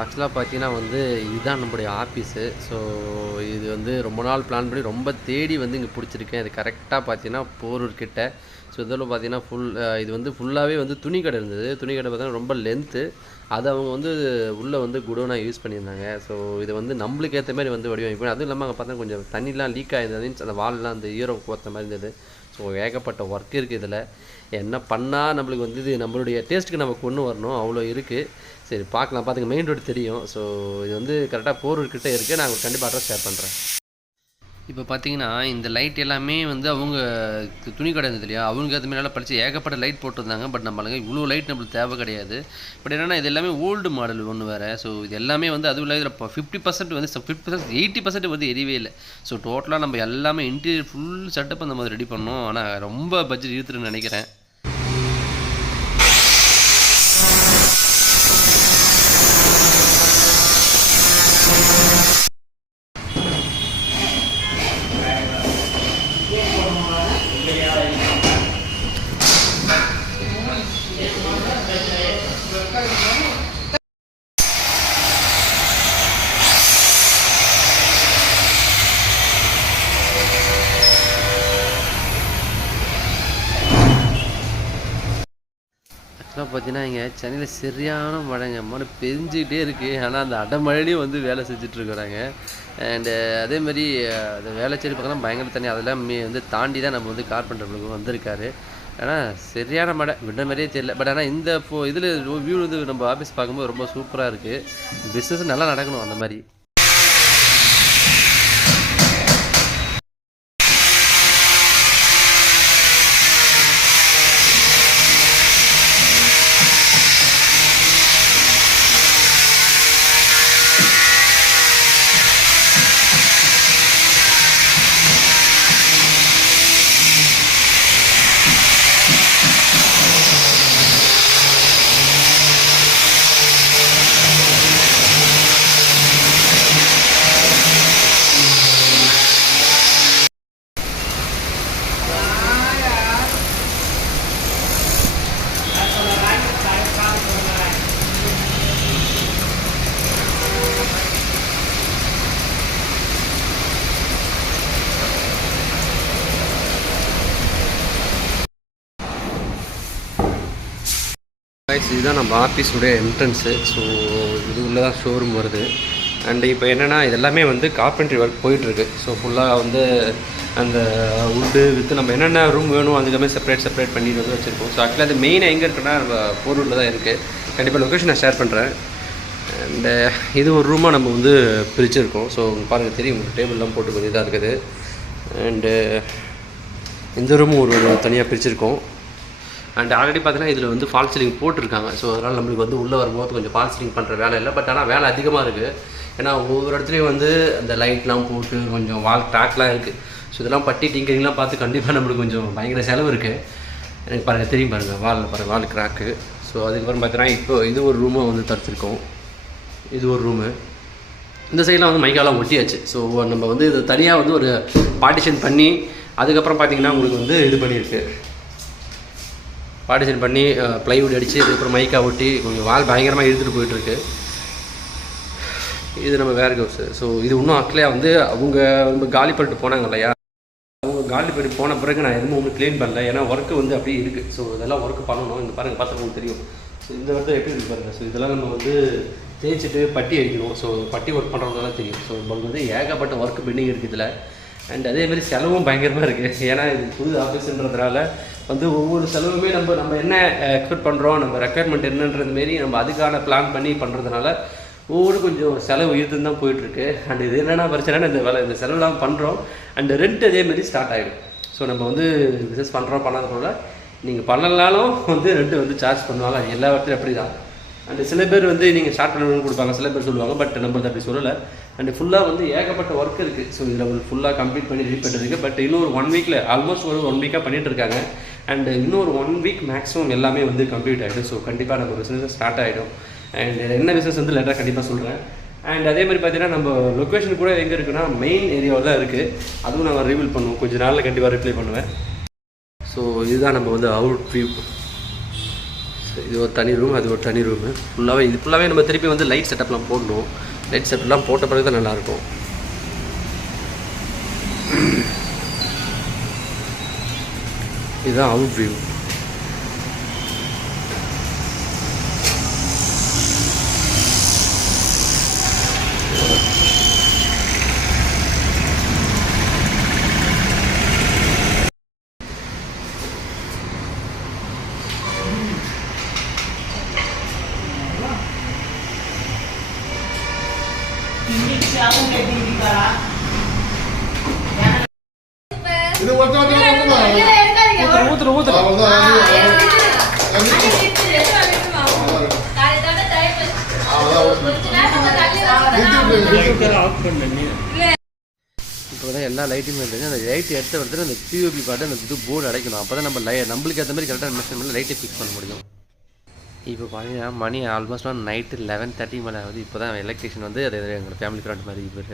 ஆக்சுவலாக பார்த்தீங்கன்னா வந்து இதுதான் நம்மளுடைய ஆஃபீஸு. ஸோ இது வந்து ரொம்ப நாள் பிளான் பண்ணி ரொம்ப தேடி வந்து இங்கே பிடிச்சிருக்கேன். இது கரெக்டாக பார்த்தீங்கன்னா போரூர் கிட்ட. ஸோ இதில் பார்த்தீங்கன்னா இது வந்து ஃபுல்லாகவே வந்து துணி கடை இருந்தது. துணி கடை பார்த்தீங்கன்னா ரொம்ப லென்த்து. அதை அவங்க வந்து உள்ளே வந்து குடோனாக யூஸ் பண்ணியிருந்தாங்க. ஸோ இதை வந்து நம்மளுக்கு ஏற்ற மாதிரி வந்து வடிவமைப்பு. அதுவும் இல்லாமல் அங்கே பார்த்தா கொஞ்சம் தண்ணிலாம் லீக் ஆகிருந்தது. அந்த வால்லாம் அந்த ஈரம் போத்த மாதிரி இருந்தது. ஸோ ஏகப்பட்ட ஒர்க் இருக்குது இதில். என்ன பண்ணால் நம்மளுக்கு வந்து இது நம்மளுடைய டேஸ்ட்டுக்கு நம்ம கொண்டு வரணும், அவ்வளோ இருக்குது. சரி பார்க்கலாம். பார்த்துங்க, மெயின் ரோடு தெரியும். ஸோ இது வந்து கரெக்டாக போரூர்கிட்ட இருக்குது. நான் கண்டிப்பாக அட்ரஸ் ஷேர் பண்ணுறேன். இப்போ பார்த்தீங்கன்னா இந்த லைட் எல்லாமே வந்து அவங்க துணி கடை இருந்தது இல்லையா, அவங்க அது மேலே படித்து ஏகப்பட்ட லைட் போட்டிருந்தாங்க. பட் நம்மளுக்கு இவ்வளோ லைட் நம்மளுக்கு தேவை கிடையாது. பட் என்னென்னா இது எல்லாமே ஓல்டு மாடல் ஒன்று வேறு. ஸோ இது எல்லாமே வந்து அதுவும் இல்லை இதில் 50% வந்து 50% 80% வந்து எரியவே இல்லை. ஸோ டோட்டலாக நம்ம எல்லாமே இன்டீரியர் ஃபுல் செட்டப் அந்த மாதிரி ரெடி பண்ணோம். ஆனால் ரொம்ப பட்ஜெட் இழுத்துருன்னு நினைக்கிறேன். பார்த்தீங்கன்னா இங்கே சென்னையில் சரியான மழைங்க. மழை பெஞ்சிக்கிட்டே இருக்குது. ஆனால் அந்த அடமழையிலையும் வந்து வேலை செஞ்சிட்ருக்குறாங்க. அண்டு அதேமாதிரி அந்த வேலைச்சேரி பக்கம் பயங்கர தண்ணி. அதெல்லாம் வந்து தாண்டி தான் நம்ம வந்து கார்பெண்டர் வந்திருக்காரு. ஆனால் சரியான மழை விட மாதிரியே தெரியல. பட் ஆனால் இந்த இதில் வியூ வந்து நம்ம ஆஃபீஸ் பார்க்கும்போது ரொம்ப சூப்பராக இருக்குது. பிஸ்னஸ் நல்லா நடக்கணும் அந்த மாதிரி. இதுதான் நம்ம ஆஃபீஸுடைய என்ட்ரன்ஸு. ஸோ இது உள்ளே தான் ஷோரூம் வருது. அண்டு இப்போ என்னென்னா இது எல்லாமே வந்து கார்பென்ட்ரி ஒர்க் போயிட்டுருக்கு. ஸோ ஃபுல்லாக வந்து அந்த உட்டு வித்து நம்ம என்னென்ன ரூம் வேணும் அதுக்குமே செப்பரேட் பண்ணி வந்து வச்சுருக்கோம். ஸோ ஆக்சுவலாக அது மெயினாக எங்கே இருக்குன்னா நம்ம போரூரில் தான் இருக்குது. கண்டிப்பாக லொக்கேஷன் நான் ஷேர் பண்ணுறேன். அண்டு இது ஒரு ரூமாக நம்ம வந்து பிரிச்சுருக்கோம். ஸோ பாருங்கள் தெரியும், உங்களுக்கு டேபிள்லாம் போட்டு கொஞ்சம் இதாக இருக்குது. அண்டு இந்த ரூமும் ஒரு தனியாக பிரிச்சுருக்கோம். அண்ட் ஆல்ரெடி பார்த்தீங்கன்னா இதில் வந்து ஃபால் சீலிங் போட்டிருக்காங்க. ஸோ அதனால் நம்மளுக்கு வந்து உள்ளே வரும்போது கொஞ்சம் ஃபால் சீலிங் பண்ணுற வேலை இல்லை. பட் ஆனால் வேலை அதிகமாக இருக்குது. ஏன்னா ஒவ்வொரு இடத்துலையும் வந்து அந்த லைட்லாம் போட்டு கொஞ்சம் வால் ட்ராக்லாம் இருக்குது. ஸோ இதெல்லாம் பட்டி டிங்கரிங்லாம் பார்த்து கண்டிப்பாக நம்மளுக்கு கொஞ்சம் பயங்கர செலவு இருக்குது. எனக்கு பாருங்கள் தெரியும், பாருங்கள் வாலில் பாருங்கள் வால் கிராக்கு. ஸோ அதுக்கப்புறம் பார்த்தீங்கன்னா இப்போ இது ஒரு ரூமை வந்து தடுத்துருக்கோம். இது ஒரு ரூமு. இந்த சைடெலாம் வந்து மைக்காலாம் ஒட்டியாச்சு. ஸோ நம்ம வந்து இது தனியாக வந்து ஒரு பார்ட்டிஷன் பண்ணி அதுக்கப்புறம் பார்த்திங்கன்னா உங்களுக்கு வந்து இது பண்ணியிருக்கு, பார்ட்டிஷன் பண்ணி ப்ளைவுட் அடித்து அதுக்கப்புறம் மைக்கா ஒட்டி கொஞ்சம் வால் பயங்கரமாக இழுத்துட்டு போயிட்டுருக்கு. இது நம்ம வேர் ஹவுஸு. ஸோ இது இன்னும் ஆக்சுவலாக வந்து அவங்க ரொம்ப காலி பண்ணிட்டு போனாங்க இல்லையா, அவங்க காலி பண்ணிட்டு போன பிறகு நான் எதுவும் உங்களுக்கு க்ளீன் பண்ணல. ஏன்னா ஒர்க்கு வந்து அப்படியே இருக்குது. ஸோ இதெல்லாம் ஒர்க்கு பண்ணணும். இந்த பாருங்கள் பார்த்தா உங்களுக்கு தெரியும். ஸோ இந்த இடத்துல எப்படி இருக்குது பாருங்கள். ஸோ இதெல்லாம் நம்ம வந்து தேய்ச்சிட்டு பட்டி அடிக்கணும். ஸோ பட்டி ஒர்க் பண்ணுறதுலாம் தெரியும். ஸோ நம்மளுக்கு வந்து ஏகப்பட்ட ஒர்க்கு பெண்டிங் இருக்குது இதில். அண்ட் அதேமாதிரி செலவும் பயங்கரமாக இருக்குது. ஏன்னா இது புது ஆஃபீஸுன்றதுனால வந்து ஒவ்வொரு செலவுமே நம்ம என்ன எக்ஸ்பெக்ட் பண்ணுறோம், நம்ம ரெக்குயர்மெண்ட் என்னன்றது மாரி நம்ம அதுக்கான பிளான் பண்ணி பண்ணுறதுனால ஒவ்வொரு கொஞ்சம் செலவு இழுத்துன்னு தான் போயிட்டுருக்கு. அண்ட் இது என்னென்னா பிரச்சனைனா இந்த செலவுலாம் பண்ணுறோம். அண்டு ரெண்ட் அதேமாரி ஸ்டார்ட் ஆகிடும். ஸோ நம்ம வந்து பிஸ்னஸ் பண்ணுறோம் பண்ணாத போல நீங்கள் பண்ணலனாலும் வந்து ரெண்ட்டு வந்து சார்ஜ் பண்ணுவாங்க. அது எல்லா இடத்துலையும் அப்படி தான். அண்டு சில பேர் வந்து நீங்கள் ஸ்டார்ட் பண்ணணும்னு கொடுப்பாங்க, சில பேர் சொல்லுவாங்க. பட் நம்மளுக்கு அப்படி சொல்லலை. அண்டு ஃபுல்லாக வந்து ஏகப்பட்ட ஒர்க் இருக்குது. ஸோ இதில் ஒரு ஃபுல்லாக கம்ப்ளீட் பண்ணி ரெடி பண்ணுறதுக்கு. பட் இன்னொரு 1 வீக்கில் ஆல்மோஸ்ட் ஒரு 1 வீக்காக பண்ணிகிட்டு இருக்காங்க. அண்டு இன்னொரு 1 வீக் மேக்ஸிமம் எல்லாமே வந்து கம்ப்ளீட் ஆகிடும். ஸோ கண்டிப்பாக நம்ம பிஸ்னஸ் ஸ்டார்ட் ஆகிடும். அண்ட் என்ன பிஸ்னஸ் வந்து லேட்டராக கண்டிப்பாக சொல்கிறேன். அண்ட் அதே மாதிரி பார்த்தீங்கன்னா நம்ம லொக்கேஷன் கூட எங்கே இருக்குன்னா மெயின் ஏரியாவில் தான் இருக்குது. அதுவும் நாங்கள் ரிவீல் பண்ணுவோம், கொஞ்சம் நாளில் கண்டிப்பாக ரிப்ளை பண்ணுவேன். ஸோ இதுதான் நம்ம வந்து அவுட் வியூ. இது ஒரு தனி ரூம், அது ஒரு தனி ரூமு. ஃபுல்லாகவே இது ஃபுல்லாகவே நம்ம திருப்பி வந்து லைட் செட்டப்லாம் போடணும். லைட் செட்டப்லாம் போட்ட பிறகு தான் நல்லாயிருக்கும். இதுதான் அவுட் வியூ. இப்போ தான் எல்லா லைட்டுமே இருக்குது. அந்த லைட் எடுத்து வந்துட்டு அந்த பிஓபி பாட்டு அந்த இது போர்டு அடைக்கணும். அப்போ தான் நம்ம நம்மளுக்கு ஏற்ற மாதிரி கரெக்டாக மெஷர்மெண்ட்டில் லைட்டை ஃபிக்ஸ் பண்ண முடியும். இப்போ பார்த்தீங்கன்னா மணி ஆல்மோஸ்ட் நைட்டு 11:30 மேலே ஆகுது. இப்போ தான் எலக்ட்ரிஷியன் வந்து அது எங்களோட ஃபேமிலி ஃப்ரெண்ட் மாதிரி இவர்.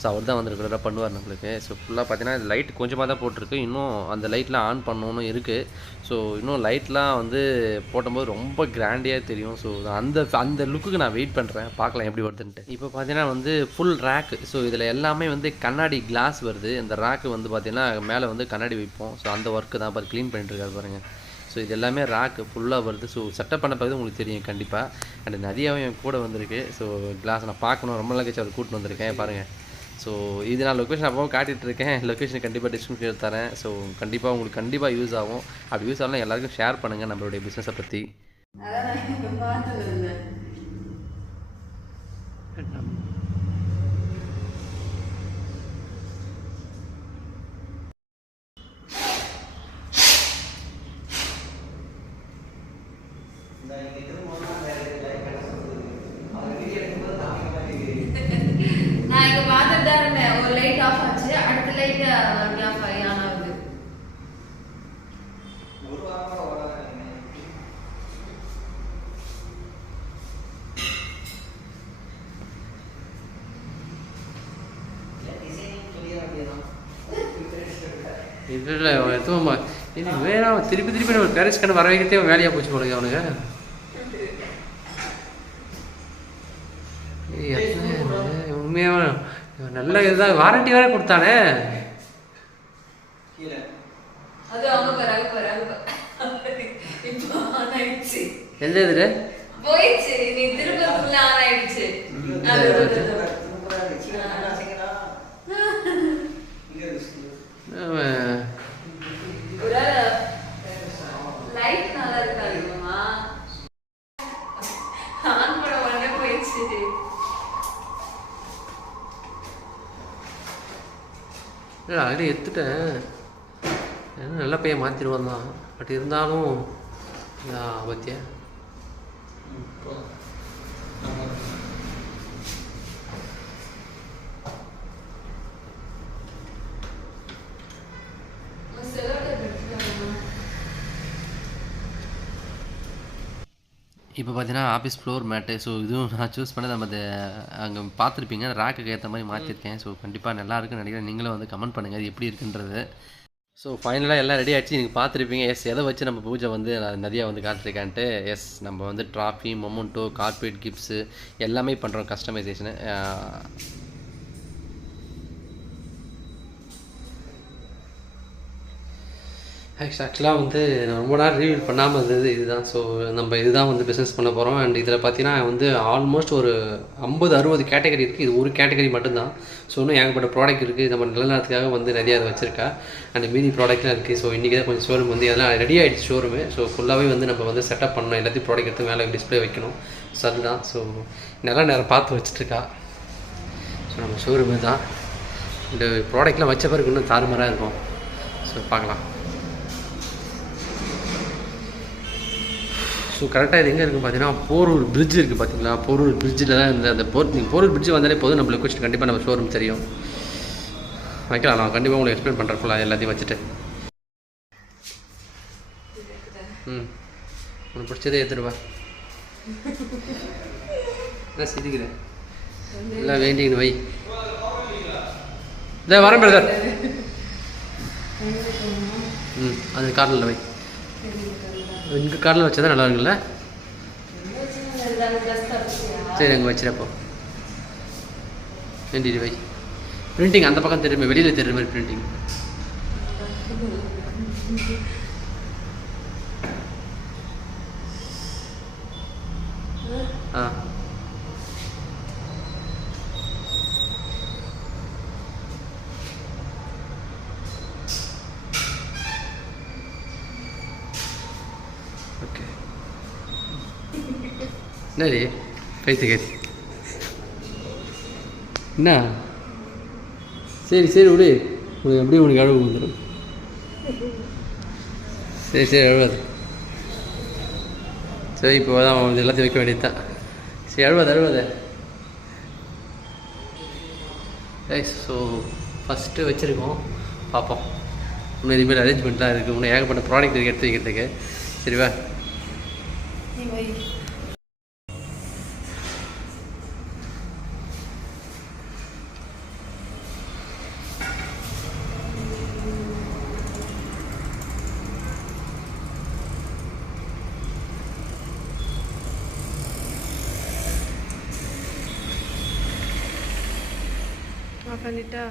ஸோ அவர் தான் வந்து ரெகுலராக பண்ணுவார் நம்மளுக்கு. ஸோ ஃபுல்லாக பார்த்தீங்கன்னா லைட் கொஞ்சமாக தான் போட்டிருக்கு. இன்னும் அந்த லைட்லாம் ஆன் பண்ணணும்னு இருக்குது. ஸோ இன்னும் லைட்லாம் வந்து போடும்போது ரொம்ப கிராண்டியாக தெரியும். ஸோ அந்த லுக்குக்கு நான் வெயிட் பண்ணுறேன், பார்க்கலாம் எப்படி வருதுன்ட்டு. இப்போ பார்த்தீங்கன்னா வந்து ஃபுல் ரேக்கு. ஸோ இதில் எல்லாமே வந்து கண்ணாடி கிளாஸ் வருது. இந்த ரேக்கு வந்து பார்த்தீங்கன்னா மேலே வந்து கண்ணாடி வைப்போம். ஸோ அந்த ஒர்க்கு தான் பாரு க்ளீன் பண்ணிட்டுருக்காரு பாருங்கள். ஸோ இது எல்லாமே ரேக்கு ஃபுல்லாக வருது. ஸோ செட்டப் பண்ண பிறகு உங்களுக்கு தெரியும் கண்டிப்பாக. அண்ட் நதியாவும் என் கூட வந்திருக்கு. ஸோ கிளாஸ் நான் பார்க்கணும், ரொம்ப நாள் கழிச்சு அவர் கூப்பிட்டு வந்திருக்கேன் பாருங்கள். ஸோ இது நான் லொக்கேஷன் அப்போ காட்டிகிட்டு இருக்கேன். லொக்கேஷன் கண்டிப்பாக டிஸ்கிரிப்ஷன் தரேன். ஸோ கண்டிப்பாக உங்களுக்கு கண்டிப்பாக யூஸ் ஆகும். அப்படி யூஸ் ஆகலாம் எல்லாருக்கும் ஷேர் பண்ணுங்கள் நம்மளுடைய பிஸ்னஸை பற்றி. நான் இங்க பார்த்துட்டு தான் இருந்தேன். ஒரு லைட் ஆஃப் ஆச்சு, அடுத்த லைட் ஆஃப் ஆகுது. இல்லை எதுவும் இது வேற திருப்பி நம்ம பேரண்ட்ஸ் கண்டு வர வைக்கிறதே வேலையாக போச்சு போடுங்க அவனுக்கு. உண்மையாக நல்ல இதுதான், வாரண்டி வேற கொடுத்தானே. எந்த இதுல போயிடுச்சு, நீ திரும்ப ஃபுல்லா ஆன் ஆயிடுச்சு. லைட் நல்லா இருக்காதுமா, ஆன் பண்ண உடனே போயிடுச்சு. இல்லை ஆல்ரெடி எடுத்துட்டேன். நல்ல பையன் மாற்றிடுவான் தான். பட் இருந்தாலும் பத்தியா இப்போ பார்த்தீங்கன்னா ஆஃபீஸ் ஃப்ளோர் மேட்டு. ஸோ இதுவும் நான் சூஸ் பண்ணது நம்ம அங்கே பார்த்துருப்பீங்க, ரேக்குக்கு ஏற்ற மாதிரி மாற்றிருக்கேன். ஸோ கண்டிப்பாக நல்லா இருக்குன்னு நினைக்கிறேன். நீங்களும் வந்து கமெண்ட் பண்ணுங்கள் அது எப்படி இருக்குன்றது. ஸோ ஃபைனலாக எல்லாம் ரெடி ஆகிடுச்சு, நீங்கள் பார்த்துருப்பீங்க. எஸ் எதை வச்சு நம்ம பூஜை வந்து நதியாக வந்து காட்டிருக்கான்ட்டு. எஸ் நம்ம வந்து ட்ராஃபி, மொமெண்டோ, கார்பரேட் கிஃப்ட்ஸு எல்லாமே பண்ணுறோம் கஸ்டமைசேஷனு. ஆக்சுவலாக வந்து நான் ரொம்ப நேரம் ரிவீல் பண்ணாமல் இருந்தது இதுதான். ஸோ நம்ம இதுதான் வந்து பிஸ்னஸ் பண்ண போகிறோம். அண்ட் இதில் பார்த்தீங்கன்னா வந்து ஆல்மோஸ்ட் ஒரு 50-60 கேட்டகரி இருக்குது. இது ஒரு கேட்டகரி மட்டும்தான். ஸோ இன்னும் ஏகப்பட்ட ப்ராடக்ட் இருக்குது. நம்ம நல்ல நேரத்துக்காக வந்து நிறையா அதை வச்சுருக்கா. அண்ட் மீதி ப்ராடக்ட்லாம் இருக்குது. ஸோ இன்றைக்கி தான் கொஞ்சம் ஷோரூம் வந்து எல்லாம் ரெடி ஆகிடுச்சு ஷோரூமு. ஸோ ஃபுல்லாகவே வந்து நம்ம வந்து செட்டப் பண்ணணும், எல்லாத்தையும் ப்ராடக்ட் எடுத்து மேலே டிஸ்பிளே வைக்கணும். ஸோ அதுதான். ஸோ நல்லா நேரம் பார்த்து வச்சுட்ருக்கா. ஸோ நம்ம ஷோரூமு தான். இந்த ப்ராடக்ட்லாம் வச்ச பிறகு இன்னும் தாறுமாறாக இருக்கும். ஸோ பார்க்கலாம். ஸோ கரெக்டாக இது எங்கே இருக்குது பார்த்தீங்கன்னா போரூர் பிரிட்ஜ் இருக்குது பார்த்தீங்களா. போரூர் பிரிட்ஜில் தான் அந்த போரூர் பிரிட்ஜ் வந்தாலே போதும் நம்ம லொக்கேஷன் கண்டிப்பாக நம்ம ஷோரூம் தெரியும். வைக்கலாம், நான் கண்டிப்பாக உங்களுக்கு எக்ஸ்பிளைன் பண்ணுறேன் ஃபுல்லாக எல்லாத்தையும் வச்சுட்டு. உனக்கு பிடிச்சதே எடுத்துடுவா. என்ன சிரிக்கிறேன்? எல்லாம் வேண்டிங்கன்னு வை. இதோ வரேன் பிரதர். அது கார்னரில் வை. இங்கே கார்னரில் வச்சா தான் நல்லா இருக்குல்ல? சரி அங்கே வச்சுருப்போ வேண்டிட்டு வை. பிரிண்டிங் அந்த பக்கம் தெரியுமே, வெளியில் தெரியுற மாதிரி பிரிண்டிங். ஆ ஓகே. என்னடி பைத்தியக்காரி என்ன? சரி சரி விடு, உனக்கு எப்படி உனக்கு அழுவு வந்துடும். சரி சரி அழுவாது. சரி இப்போ தான் அவன் எல்லாத்தையும் வைக்க வேண்டியது தான். சரி அழுவாது. ஸோ ஃபஸ்ட்டு வச்சுருக்கோம், பார்ப்போம். இன்னும் இதுமாரி அரேஞ்ச்மெண்ட்லாம் இருக்குது, இன்னும் ஏகப்பட்ட ப்ராடக்ட் இருக்குது எடுத்து வைக்கிறதுக்கு. சரிவா? பண்ணிட்டா